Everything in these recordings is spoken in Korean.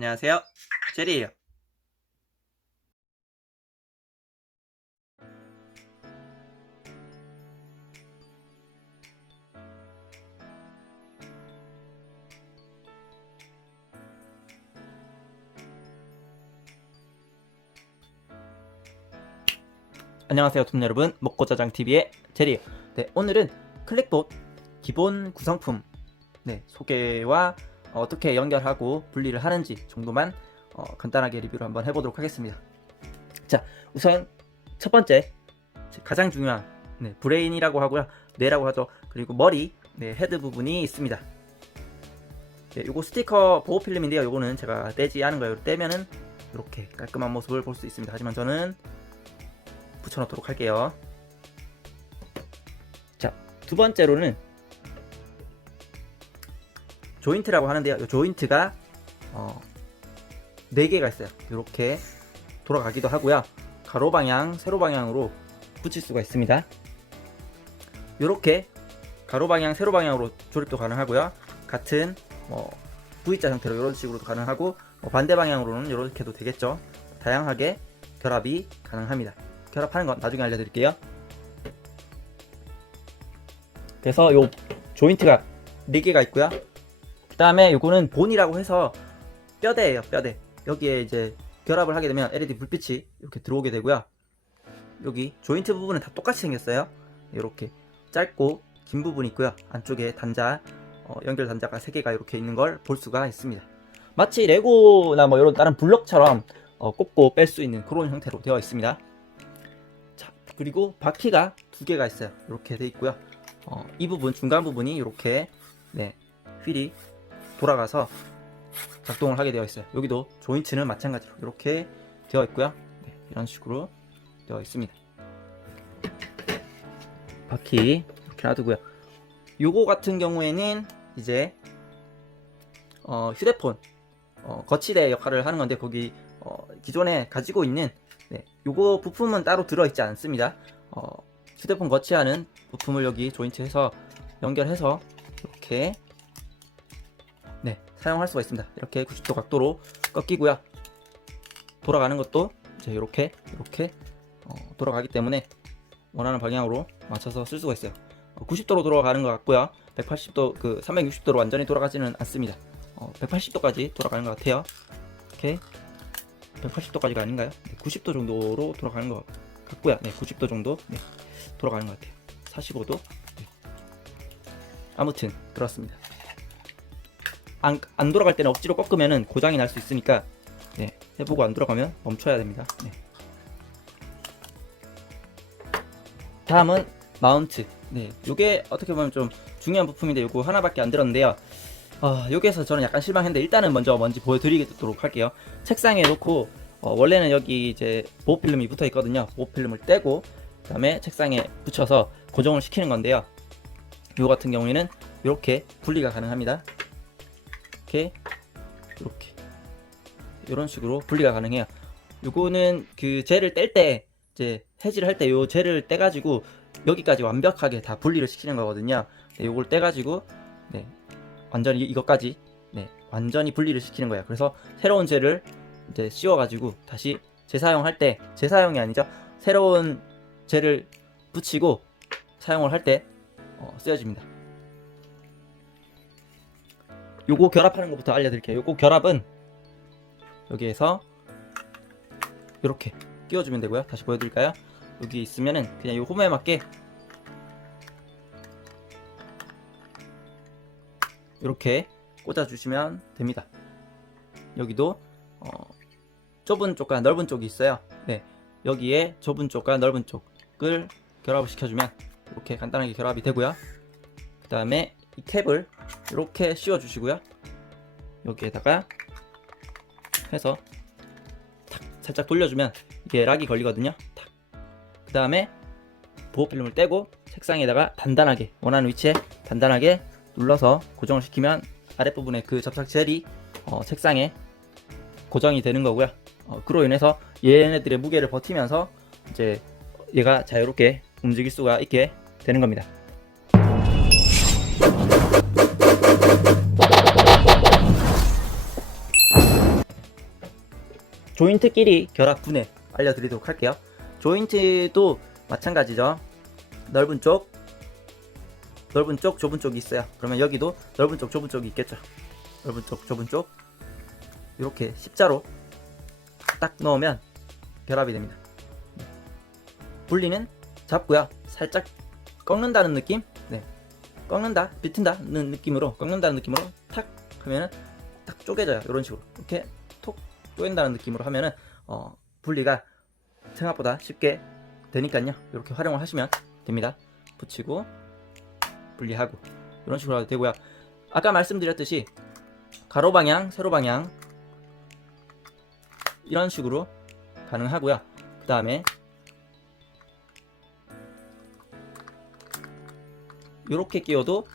안녕하세요. 제리예요. 안녕하세요, tum 여러분. 먹고짜장 TV의 제리예요. 네, 오늘은 클릭봇 기본 구성품 네, 소개와 어떻게 연결하고 분리를 하는지 정도만 어, 간단하게 리뷰를 한번 해보도록 하겠습니다. 자, 우선 첫 번째 가장 중요한 네, 브레인이라고 하고요, 뇌라고 하죠. 그리고 머리, 네, 헤드 부분이 있습니다. 네, 요거 스티커 보호 필름인데요. 요거는 제가 떼지 않은 거예요. 떼면은 이렇게 깔끔한 모습을 볼 수 있습니다. 하지만 저는 붙여놓도록 할게요. 자, 두 번째로는 조인트라고 하는데요. 이 조인트가 어, 4개가 있어요. 이렇게 돌아가기도 하고요. 가로 방향, 세로 방향으로 붙일 수가 있습니다. 이렇게 가로 방향, 세로 방향으로 조립도 가능하고요. 같은 뭐 V자 형태로 이런 식으로도 가능하고 뭐 반대 방향으로는 이렇게도 되겠죠. 다양하게 결합이 가능합니다. 결합하는 건 나중에 알려드릴게요. 그래서 요 조인트가 4개가 있고요. 그 다음에 요거는 본이라고 해서 뼈대예요 뼈대. 여기에 이제 결합을 하게 되면 LED 불빛이 이렇게 들어오게 되고요. 여기 조인트 부분은 다 똑같이 생겼어요. 이렇게 짧고 긴 부분이 있고요. 안쪽에 단자 어, 연결 단자가 3개가 이렇게 있는 걸 볼 수가 있습니다. 마치 레고나 뭐 이런 다른 블럭처럼 어, 꼽고 뺄 수 있는 그런 형태로 되어 있습니다. 자 그리고 바퀴가 두 개가 있어요. 이렇게 돼 있고요. 어, 이 부분 중간 부분이 이렇게 네 휠이 돌아가서 작동을 하게 되어 있어요. 여기도 조인트는 마찬가지로 이렇게 되어 있고요. 네, 이런 식으로 되어 있습니다. 바퀴 이렇게 놔두고요. 요거 같은 경우에는 이제 어, 휴대폰 어, 거치대 역할을 하는 건데 거기 어, 기존에 가지고 있는 네, 요거 부품은 따로 들어있지 않습니다. 어, 휴대폰 거치하는 부품을 여기 조인트해서 연결해서 이렇게 네, 사용할 수가 있습니다. 이렇게 90도 각도로 꺾이고요. 돌아가는 것도 이제 이렇게 이렇게 어, 돌아가기 때문에 원하는 방향으로 맞춰서 쓸 수가 있어요. 어, 90도로 돌아가는 것 같고요. 180도 그 360도로 완전히 돌아가지는 않습니다. 어, 180도까지 돌아가는 것 같아요. 이렇게 180도까지가 아닌가요? 네, 90도 정도로 돌아가는 것 같고요. 네, 90도 정도 네, 돌아가는 것 같아요. 45도. 네. 아무튼 그렇습니다. 안, 안 돌아갈 때는 억지로 꺾으면 고장이 날 수 있으니까 네, 해보고 안 돌아가면 멈춰야 됩니다. 네. 다음은 마운트. 네, 요게 어떻게 보면 좀 중요한 부품인데 요거 하나밖에 안 들었는데요. 어, 여기에서 저는 약간 실망했는데 일단은 먼저 뭔지 보여드리도록 할게요. 책상에 놓고 어, 원래는 여기 이제 보호 필름이 붙어 있거든요. 보호 필름을 떼고 그다음에 책상에 붙여서 고정을 시키는 건데요. 요 같은 경우에는 이렇게 분리가 가능합니다. 이렇게 이렇게 이런 식으로 분리가 가능해요. 요거는 그 젤을 뗄 때 이제 해지를 할 때 요 젤을 떼가지고 여기까지 완벽하게 다 분리를 시키는 거거든요. 네, 요걸 떼가지고 네 완전히 이것까지 네 완전히 분리를 시키는 거예요. 그래서 새로운 젤을 이제 씌워가지고 다시 재사용할 때 재사용이 아니죠. 새로운 젤을 붙이고 사용을 할때 어, 쓰여집니다. 요거 결합하는 것부터 알려드릴게요. 요거 결합은 여기에서 이렇게 끼워주면 되고요. 다시 보여드릴까요? 여기 있으면은 그냥 요 홈에 맞게 이렇게 꽂아주시면 됩니다. 여기도 어, 좁은 쪽과 넓은 쪽이 있어요. 네, 여기에 좁은 쪽과 넓은 쪽을 결합을 시켜주면 이렇게 간단하게 결합이 되고요. 그 다음에 이 캡을 이렇게 씌워 주시고요. 여기에다가 해서 탁 살짝 돌려주면 이게 락이 걸리거든요. 탁. 그 다음에 보호 필름을 떼고 책상에다가 단단하게 원하는 위치에 단단하게 눌러서 고정을 시키면 아랫부분에 그 접착 젤이 어, 책상에 고정이 되는 거고요. 어, 그로 인해서 얘네들의 무게를 버티면서 이제 얘가 자유롭게 움직일 수가 있게 되는 겁니다. 조인트끼리 결합 분해 알려드리도록 할게요. 조인트도 마찬가지죠. 넓은 쪽, 넓은 쪽, 좁은 쪽이 있어요. 그러면 여기도 넓은 쪽, 좁은 쪽이 있겠죠. 넓은 쪽, 좁은 쪽. 이렇게 십자로 딱 넣으면 결합이 됩니다. 분리는 잡고요. 살짝 꺾는다는 느낌? 네. 꺾는다, 비튼다는 느낌으로, 꺾는다는 느낌으로 탁 하면은 딱 쪼개져요. 이런 식으로. 이렇게 톡 쪼갠다는 느낌으로 하면은 어, 분리가 생각보다 쉽게 되니까요. 이렇게 활용을 하시면 됩니다. 붙이고 분리하고 이런 식으로 해도 되고요. 아까 말씀드렸듯이 가로 방향, 세로 방향 이런 식으로 가능하고요. 그 다음에 이렇게 끼워도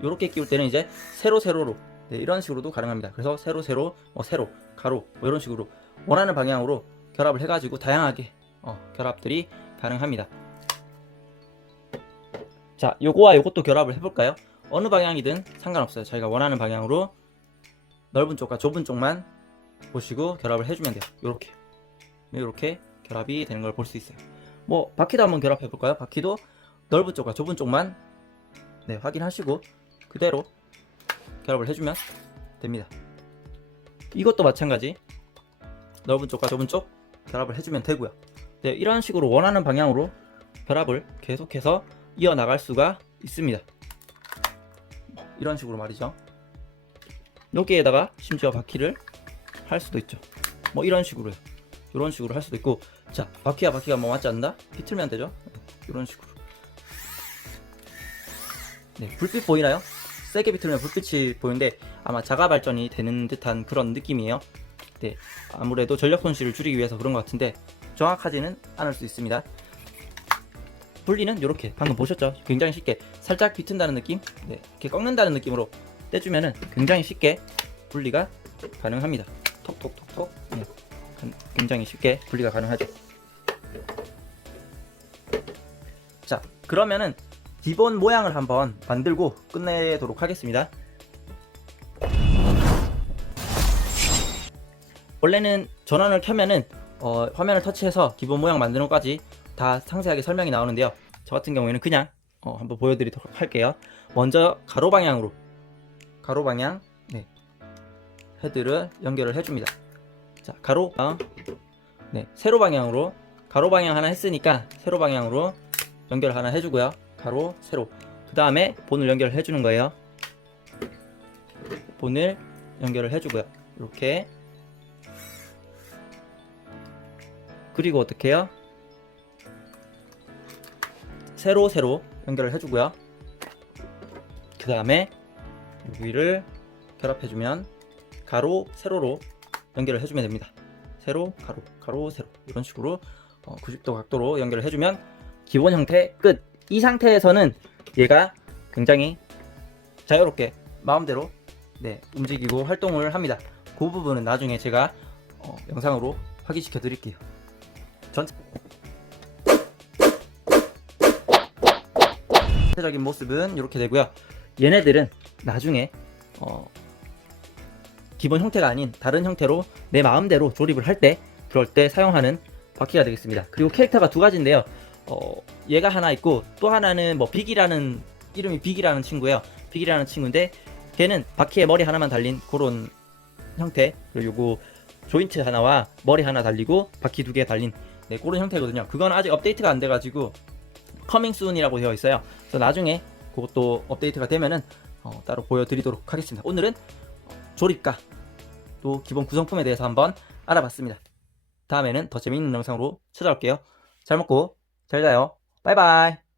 이렇게 끼울 때는 이제 세로 세로로 네, 이런 식으로도 가능합니다. 그래서 세로 세로 뭐 세로 가로 뭐 이런 식으로 원하는 방향으로 결합을 해가지고 다양하게 어, 결합들이 가능합니다. 자, 요거와 요것도 결합을 해볼까요? 어느 방향이든 상관없어요. 저희가 원하는 방향으로 넓은 쪽과 좁은 쪽만 보시고 결합을 해주면 돼요. 요렇게. 요렇게 결합이 되는 걸 볼 수 있어요. 뭐, 바퀴도 한번 결합해 볼까요? 바퀴도 넓은 쪽과 좁은 쪽만 네, 확인하시고 그대로 결합을 해주면 됩니다. 이것도 마찬가지. 넓은 쪽과 좁은 쪽 결합을 해주면 되고요. 네, 이런 식으로 원하는 방향으로 결합을 계속해서 이어나갈 수가 있습니다. 이런 식으로 말이죠. 여기에다가 심지어 바퀴를 할 수도 있죠. 뭐 이런 식으로요. 이런 식으로 할 수도 있고, 자 바퀴와 바퀴가 뭐 맞지 않나? 비틀면 되죠. 이런 식으로. 네, 불빛 보이나요? 세게 비틀면 불빛이 보이는데 아마 자가 발전이 되는 듯한 그런 느낌이에요. 네, 아무래도 전력 손실을 줄이기 위해서 그런 것 같은데 정확하지는 않을 수 있습니다. 분리는 이렇게 방금 보셨죠? 굉장히 쉽게 살짝 비튼다는 느낌, 네, 이렇게 꺾는다는 느낌으로 떼주면은 굉장히 쉽게 분리가 가능합니다. 톡톡톡톡, 네, 굉장히 쉽게 분리가 가능하죠. 자, 그러면은 기본 모양을 한번 만들고 끝내도록 하겠습니다. 원래는 전원을 켜면은 어, 화면을 터치해서 기본 모양 만드는 것까지 다 상세하게 설명이 나오는데요. 저 같은 경우에는 그냥 어, 한번 보여드리도록 할게요. 먼저 가로 방향으로 가로 방향 네. 헤드를 연결을 해줍니다. 자 가로 방 네, 세로 방향으로 가로 방향 하나 했으니까 세로 방향으로 연결 하나 해주고요. 가로 세로 그 다음에 본을 연결을 해주는 거예요. 본을 연결을 해주고요. 이렇게 그리고 어떻게 해요? 세로 세로 연결을 해주고요. 그 다음에 여기를 결합해주면 가로 세로로 연결을 해주면 됩니다. 세로 가로 가로 세로 이런 식으로 어, 90도 각도로 연결을 해주면 기본 형태 끝. 이 상태에서는 얘가 굉장히 자유롭게 마음대로 네, 움직이고 활동을 합니다. 그 부분은 나중에 제가 어, 영상으로 확인시켜 드릴게요. 전체적인 모습은 이렇게 되고요. 얘네들은 나중에 어, 기본 형태가 아닌 다른 형태로 내 마음대로 조립을 할 때 그럴 때 사용하는 바퀴가 되겠습니다. 그리고 캐릭터가 두 가지인데요. 어, 얘가 하나 있고 또 하나는 뭐 빅이라는 이름이 빅이라는 친구예요. 빅이라는 친구인데 걔는 바퀴에 머리 하나만 달린 그런 형태 그리고 조인트 하나와 머리 하나 달리고 바퀴 두 개 달린 네, 그런 형태거든요. 그건 아직 업데이트가 안 돼가지고 커밍 순이라고 되어 있어요. 그래서 나중에 그것도 업데이트가 되면은 어, 따로 보여드리도록 하겠습니다. 오늘은 조립가 또 기본 구성품에 대해서 한번 알아봤습니다. 다음에는 더 재미있는 영상으로 찾아올게요. 잘 먹고 잘 자요. 바이바이.